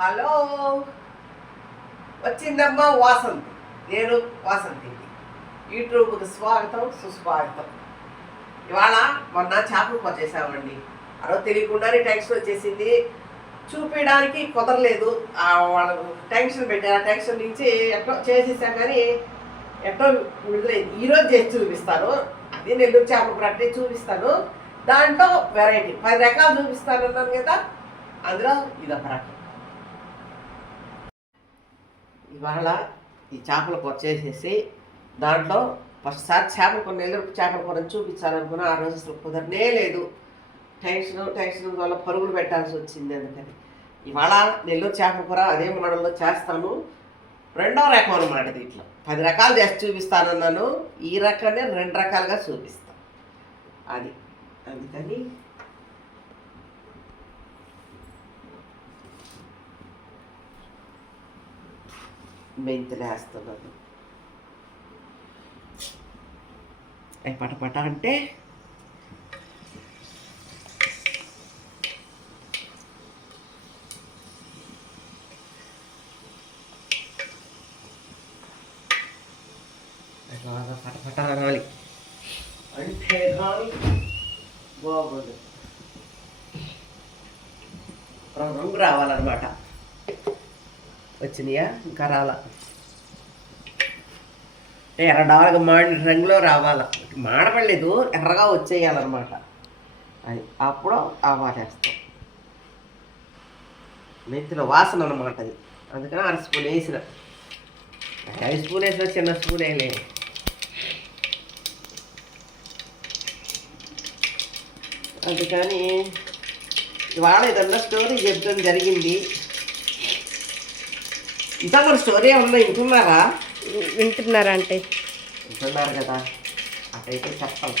Hello, వచ్చిందమ్మా వాసంతి. నేను వాసంతి. యూట్యూబ్కి స్వాగతం, సుస్వాగతం. ఇవాళ మొన్న చేపలు కూర చేసామండి. అదో తెలియకుండానే టెన్షన్ వచ్చేసింది. చూపించడానికి కుదరలేదు. వాళ్ళు టెన్షన్ పెట్టారు. ఆ టెన్షన్ నుంచి ఎట్టో చేసేసాం, కానీ ఎట్టో విడుదలైంది. ఈరోజు చేసి చూపిస్తాను. అది నెల్లూరు చేపల కూర అంటే చూపిస్తాను. దాంట్లో వెరైటీ 10 రకాలు చూపిస్తాను అన్నాను కదా, అందులో ఇదొక రకం. ఇవాళ ఈ చేపల కూర చేసేసి దాంట్లో ఫస్ట్ సారి చేపల కూర, నెల్లూరు చేపల కూర చూపించాలనుకున్నా. ఆ రోజు అసలు కుదరనే లేదు. టెన్షన్ వల్ల పరుగులు పెట్టాల్సి వచ్చింది. అందుకని ఇవాళ నెల్లూరు చేపల కూర అదే మోడల్లో చేస్తాను. రెండవ రకం అన్నమాట. దీంట్లో 10 రకాలు చేసి చూపిస్తానన్నాను. ఈ రకాన్ని 2 రకాలుగా చూపిస్తాను. అది అందుకని మెంతులు వేస్తున్నాను. అవి పటపట అంటే బాగా పటపట అనాలి. అంటే కానీ బాగుంది, రంగు రావాలన్నమాట. వచ్చినాయా? ఇంకా రాల. ఎర్రడాలుగా మాడిన రంగులో రావాల. మాడపడలేదు, ఎర్రగా వచ్చేయాలన్నమాట. అది అప్పుడు ఆవాలేస్తాం. మెంతిలో వాసన అన్నమాట అది. అందుకని 1/2 స్పూన్ వేసిన. 5 స్పూన్ వేసిన, చిన్న స్పూన్ వేయలే. అందుకని ఇవాళ ఏదన్నా స్టోరీ చెప్తాం జరిగింది. ఇంకా మరి స్టోరీ ఏమన్నా వింటున్నారా అంటే వింటున్నారు కదా, అటైతే చెప్పాలి.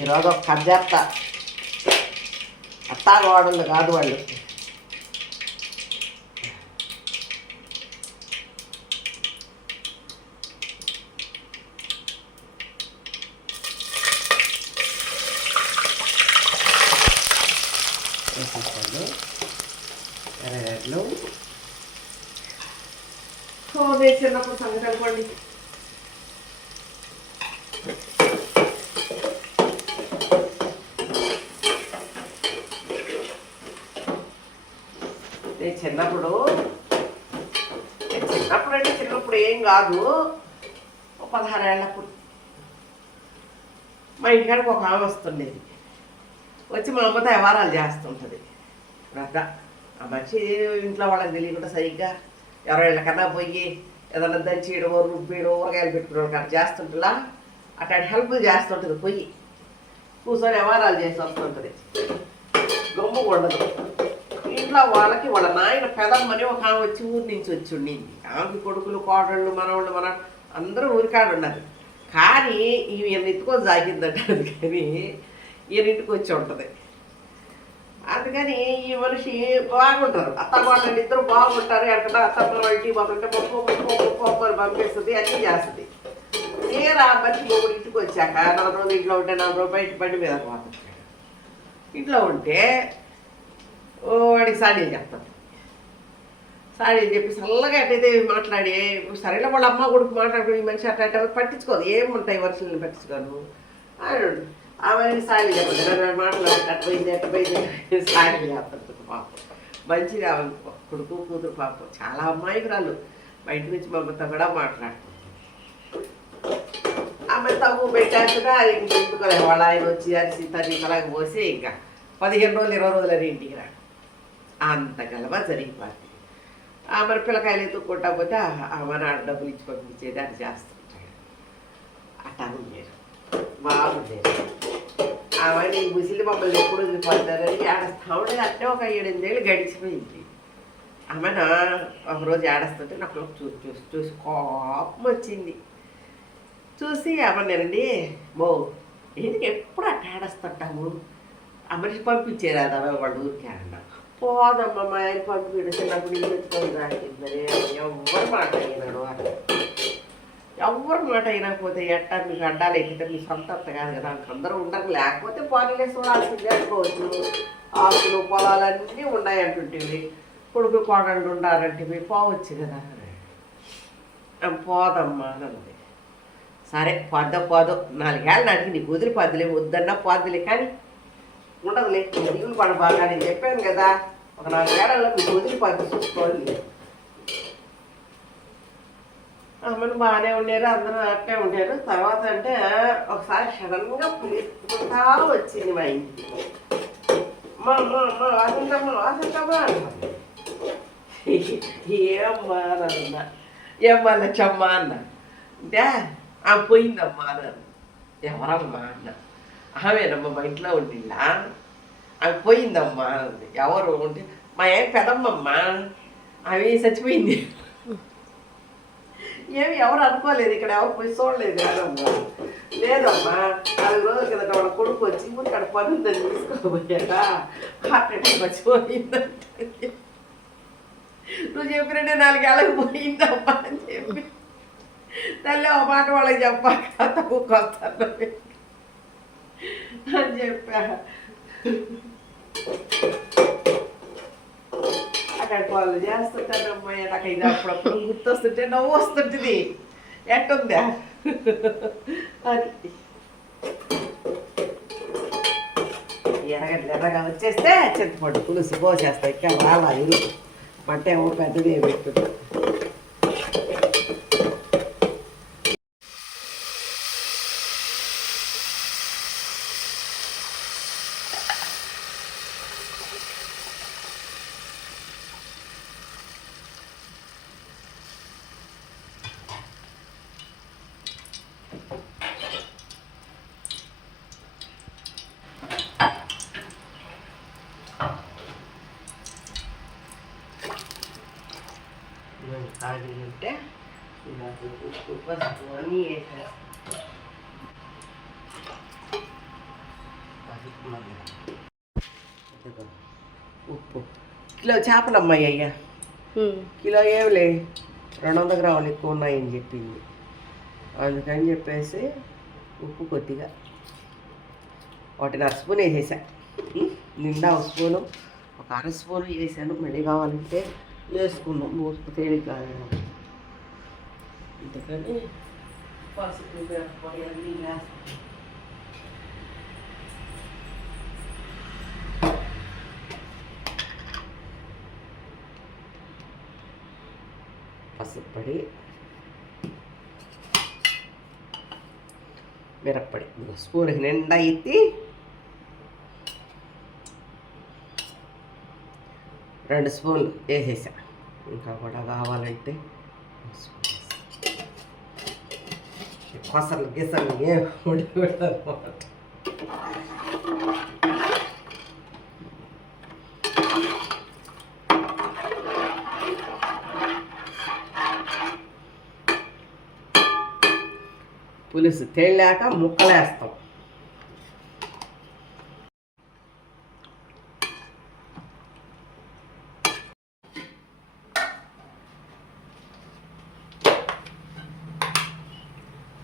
ఈరోజు ఒక కథ చెప్తా. అత్తాగవాడలు కాదు వాళ్ళు. ఎర్రగడ్డలు చిన్నప్పుడు సంగతి అనుకోండి. చిన్నప్పుడు అంటే చిన్నప్పుడు ఏం కాదు, 16 ఏళ్ళప్పుడు మా ఇంటికాడికి ఒక ఆమె వస్తుండేది. వచ్చి మా అమ్మతో వ్యవహారాలు చేస్తుంటుంది. రద్ద ఆ మనిషి ఇంట్లో వాళ్ళకి తెలియకుండా సరిగ్గా ఎవరైనా పోయి ఏదన్నా దంచీయడం, రుబ్బీయడం, ఊరగాయలు పెట్టుకోవడం అక్కడ చేస్తుంటలా అట్లాంటి హెల్ప్ చేస్తుంటుంది. పొయ్యి కూర్చొని వ్యవహారాలు చేసి వస్తుంటుంది. గమ్ము ఉండదు. ఇంట్లో వాళ్ళకి వాళ్ళ నాయన పెదమ్మని ఒక ఆమె వచ్చి ఊరి నుంచి వచ్చి ఉండింది. ఆమెకి కొడుకులు, కోడళ్ళు, మనవాళ్ళు అందరూ ఊరికాడు ఉన్నారు. కానీ ఈయన ఎత్తుకొని సాగిందంట. అందుకని ఈయన ఇంటికి వచ్చి ఉంటుంది. అందుకని ఈ మనిషి బాగుంటారు. అత్తమాటలు ఇద్దరు బాగుంటారు. ఎక్కడ అత్తమ్మ ఇంటికి పోతుంటే పప్పు పంపిస్తుంది, అన్నీ చేస్తుంది. నేను ఆ మనిషి ఒకటి ఇంటికి వచ్చాక 4 రోజులు ఇంట్లో ఉంటే 4 రోజులు బయట బండి మీద పోతుంది. ఇంట్లో ఉంటే వాడికి సాడీలు చెప్తాను. సాడీలు చెప్పి చల్లగా అట్టయితే మాట్లాడి, సరేనా వాళ్ళ అమ్మ కొడుకు మాట్లాడుకుని ఈ మనిషి అట్లా పట్టించుకోదు. ఏముంటాయి వర్షాలను పట్టించుకోను అని ఆమె సాడీలు చెప్పండి. 2 మాటలు అట్టపోయింది ఎట్టపోయింది సాడీలు చెప్తాను. పాపం మంచిగా కొడుకు కూతురు పాపం చాలా అమ్మాయికురాలు. బయట నుంచి మా అమ్మతో కూడా మాట్లాడుతుంది. ఆమె తగ్గు పెట్టాక ఇంకెందుకు వాళ్ళ ఆయన వచ్చి అరిసి తల్లి అలాగ పోసి ఇంకా 15 రోజులు 20 రోజులు అని ఇంటికి రాడు. అంత గలవా జరిగిపోతుంది. ఆమె పిల్లకాయలు ఎత్తుక్కుంటా పోతే ఆమె డబ్బులు ఇచ్చి పంపించేది అది చేస్తుంటాడు. అట్టా ఉండేది, బాగుండేది. ఆమె ఈ ముసిలి మమ్మల్ని ఎప్పుడు వదిలిపోతారని ఏడుస్తా ఉండేది. అంటే ఒక 7-8 ఏళ్ళు గడిచిపోయింది. ఆమెన ఒకరోజు ఏడుస్తుంటే నాకు చూసి కోపం వచ్చింది. చూసి ఆమెనండి, ఎందుకు ఎప్పుడు అట్ట ఏడుస్తుంటాము, ఆ మనిషి పంపించేరాదా వాళ్ళు ఊరికే అన్నా. పోదమ్మా మా ఆయన పంపిడు, చిన్నప్పుడు ఇల్లు ఎత్తుకొని రాకిందని ఎవరు మాట అయినాడు అని. ఎవరు మాట అయినకపోతే ఎట్టా మీకు అడ్డాలు ఎక్కితే మీ సొంత కాదు కదా, అందరూ ఉండరు. లేకపోతే పోనీలే చూడాల్సిందే అనుకోవచ్చు. ఆకులు పొలాలన్నీ ఉన్నాయంటుంటివి. కొడుకు కోడళ్ళు ఉండాలంటే మీరు పోవచ్చు కదా. పోదమ్మా అని అన్నది. సరే పోదో 4 ఏళ్ళ నాటికి నీకు వదిలి పద్దులే, వద్దన్నా పోద్దులే, కానీ ఉండదులే దిగులు పడ బాగా. నేను చెప్పాను కదా, ఒక 4 ఏళ్ళలో మీకు వదిలి పద్దు చూసుకోవాలి. అమ్మను బాగానే ఉండేరు, అందరూ అట్టే ఉండేరు. తర్వాత అంటే ఒకసారి సడన్గా పులిపుతా వచ్చింది మా ఇంటికి. వాసంతమ్మా అన్న. ఏమ్మా అన్న, ఏమ్మా లచ్చమ్మా అన్న. అంటే ఆమె పోయిందమ్మా అన్నాను. ఎవరమ్మా అన్న. ఆమెనమ్మా మా ఇంట్లో ఉండిందా, ఆమె పోయిందమ్మా అన్నది. ఎవరు ఉంటే మా ఏం పెదమ్మమ్మా, ఆమె చచ్చిపోయింది. ఏమి ఎవరు అనుకోలేదు, ఇక్కడ ఎవరు పోయి చూడలేదు కదమ్మా. లేదమ్మా 4 రోజుల కిందట వాళ్ళ కొడుకు వచ్చి ఇక్కడ పనుందని తీసుకోబోయాక అక్కడికి మర్చిపోయిందంటే, నువ్వు చెప్పినట్టే 4 ఏళ్ళకి పోయిందమ్మా అని చెప్పి తల్లి ఒక మాట వాళ్ళకి చెప్పాక తగ్గుకొస్తాను అని చెప్పా. అక్కడ వాళ్ళు చేస్తుంటాను అమ్మాయి. నాకు ఇది అప్పుడప్పుడు గుర్తొస్తుంటే నవ్వు వస్తుంటుంది. ఎట్టుందా అది ఎర్రగా వచ్చేస్తే చింతపండు పులుసు పోసేస్తా. ఇంకా వాళ్ళ ఇరుకు మంట ఏమో పెద్దదే పెట్టుకుంటా. కాగిలింటే ఇలా ఉప్పు పసుపు అన్నీ వేసేస్తాం. ఉప్పు కిలో చేపలు అమ్మాయి అయ్యా, కిలో ఏమిలే 200 గ్రాములు ఎక్కువ ఉన్నాయని చెప్పింది. అందుకని చెప్పేసి ఉప్పు కొద్దిగా 1.5 స్పూన్ వేసేసా. నిండా 1 స్పూను, ఒక 1/2 స్పూను వేసాను. మళ్ళీ కావాలంటే వేసుకున్నాం, మోసుకు తేలిక. అందుకని పసుపు పొడి అన్నీ వేస్తాం. పసుపు పొడి, మిరప్పొడి స్పూన్కి నిండా ఎత్తి 2 స్పూన్లు వేసేసా. ఇంకా కూడా కావాలంటే కొసలు గిసలు ఏం ఉండకూడదన్నమాట. పులుసు తేలాక ముక్కలేస్తాం.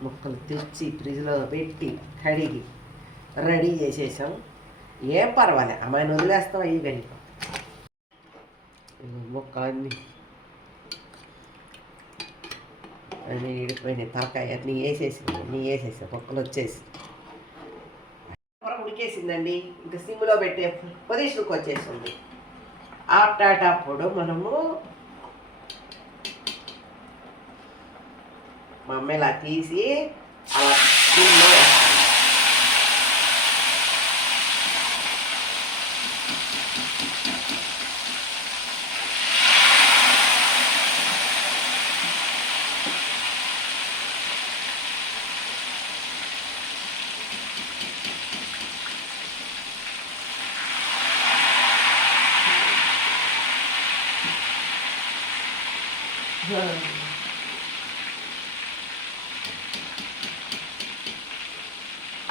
ముక్కలు తెచ్చి ఫ్రిడ్జ్లో పెట్టి కడిగి రెడీ చేసేసాం. ఏం పర్వాలే, అమ్మాయిని వదిలేస్తాం. అయ్యి కానీ ముక్కలన్నీ అన్నీ ఇడిపోయినాయి. తలకాయ అన్నీ వేసేసి ముక్కలు వచ్చేసి ఉడికేసిందండి. ఇంకా సిమ్లో పెట్టే పొజిషన్కి వచ్చేసింది. అట్టేటప్పుడు మనము మా అమ్మ ఇలా తీసి అలా సిమ్లో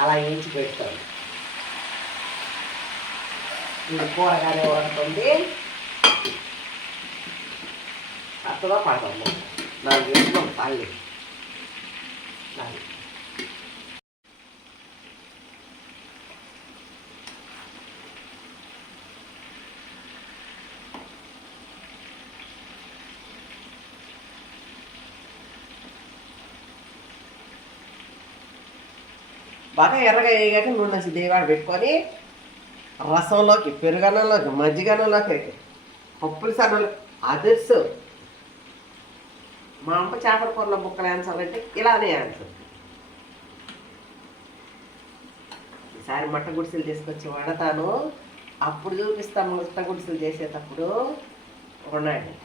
అలా వేయించి పెడతాను. ఇది కూరగానే ఉడుకుతుంది. అత్తగా పడతాము 4 వేసుకొని పల్లి బాగా ఎర్రగా వేయగాక నూనె వేసి దేవాడు పెట్టుకొని రసంలోకి పెరుగన్నంలోకి మజ్జిగన్నంలోకి పప్పులు సన్నంలో అదర్స్. మా అమ్మ చేపల కూరలో ముక్కలు వేయించాలంటే ఇలానే వేయించాలి. ఈసారి మట్ట గుడిసెలు తీసుకొచ్చి వాడతాను, అప్పుడు చూపిస్తాను. మట్ట గుడిసెలు చేసేటప్పుడు ఉండండి.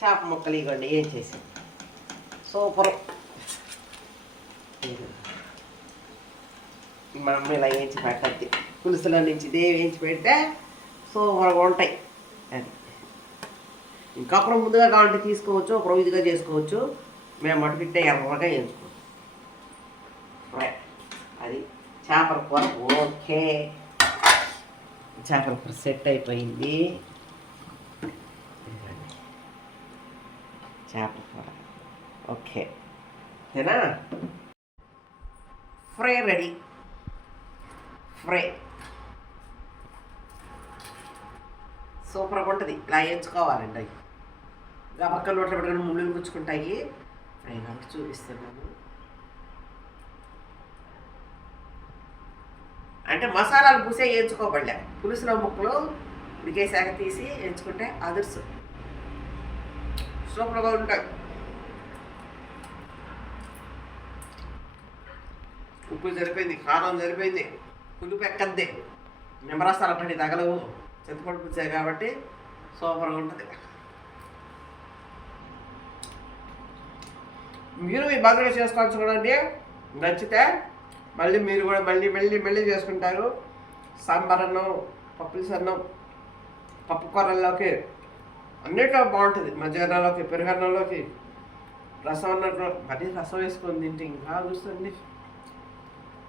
చేప ముక్కలు ఇవ్వండి ఏం చేసి సూపర్. మా అమ్మ ఇలా వేయించి పెట్టద్ది, పులుసులో నుంచి దేవి వేయించి పెడితే సూపర్గా ఉంటాయి. అది ఇంకప్పుడు ముందుగా కావాలంటే తీసుకోవచ్చు, ఒకరు ఇదిగా చేసుకోవచ్చు. మేము మటుకిట్టే ఎర్రగా వేయించుకోవచ్చు. అది చేపల కూర ఓకే. చేపల కూర సెట్ అయిపోయింది. చేపల కూర ఓకే ఏనా? Fry ready. ఫ్రై సూపర్గా ఉంటుంది. ఇలా వేయించుకోవాలండి. అవి ఇంకా పక్కన నోట్లో పెట్టుకుని ముళ్ళు గుచ్చుకుంటాయి. ఫ్రై కాబట్టి చూపిస్తున్నాను. అంటే మసాలాలు పూసే వేయించుకోబడలే, పులుసులో ముక్కలు ఉడికేసాక తీసి వేయించుకుంటే అదుర్సు సూపర్గా ఉంటాయి. ఉప్పు సరిపోయింది, కారం సరిపోయింది, పులుపు ఎక్కద్ది, నిమ్మరసాలు అట్లాంటి తగలవు, చింతపండు పుచ్చాయి కాబట్టి సూపర్గా ఉంటుంది. మీరు మీ బాగా చేసుకోవచ్చు చూడండి. నచ్చితే మళ్ళీ మీరు కూడా మళ్ళీ మళ్ళీ మళ్ళీ చేసుకుంటారు. సాంబార్ అన్నం, పప్పులు అన్నం, పప్పు కూరల్లోకి అన్నిట్లో బాగుంటుంది. మధ్యాహ్నంలోకి, పెరుగన్నంలోకి, రసం అన్నంలో మరీ రసం వేసుకొని తింటే ఇంకా చూస్తుంది,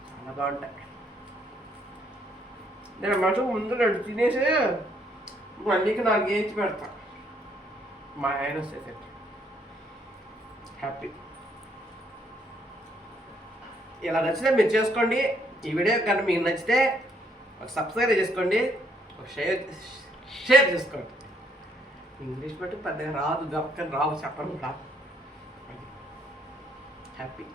చాలా బాగుంటాయి. నేను మటుకు ముందు రెండు తినేసి మళ్ళీకి నాకు వేయించి పెడతా. మా ఆయన వస్తే హ్యాపీ. ఇలా నచ్చితే మీరు చేసుకోండి. ఈ వీడియో కానీ మీకు నచ్చితే ఒక సబ్స్క్రైబ్ చేసుకోండి, ఒక షేర్ చేసుకోండి. ఇంగ్లీష్ బట్టి పెద్దగా రాదు, గబక్కని రావు, చెప్పను కూడా. హ్యాపీ.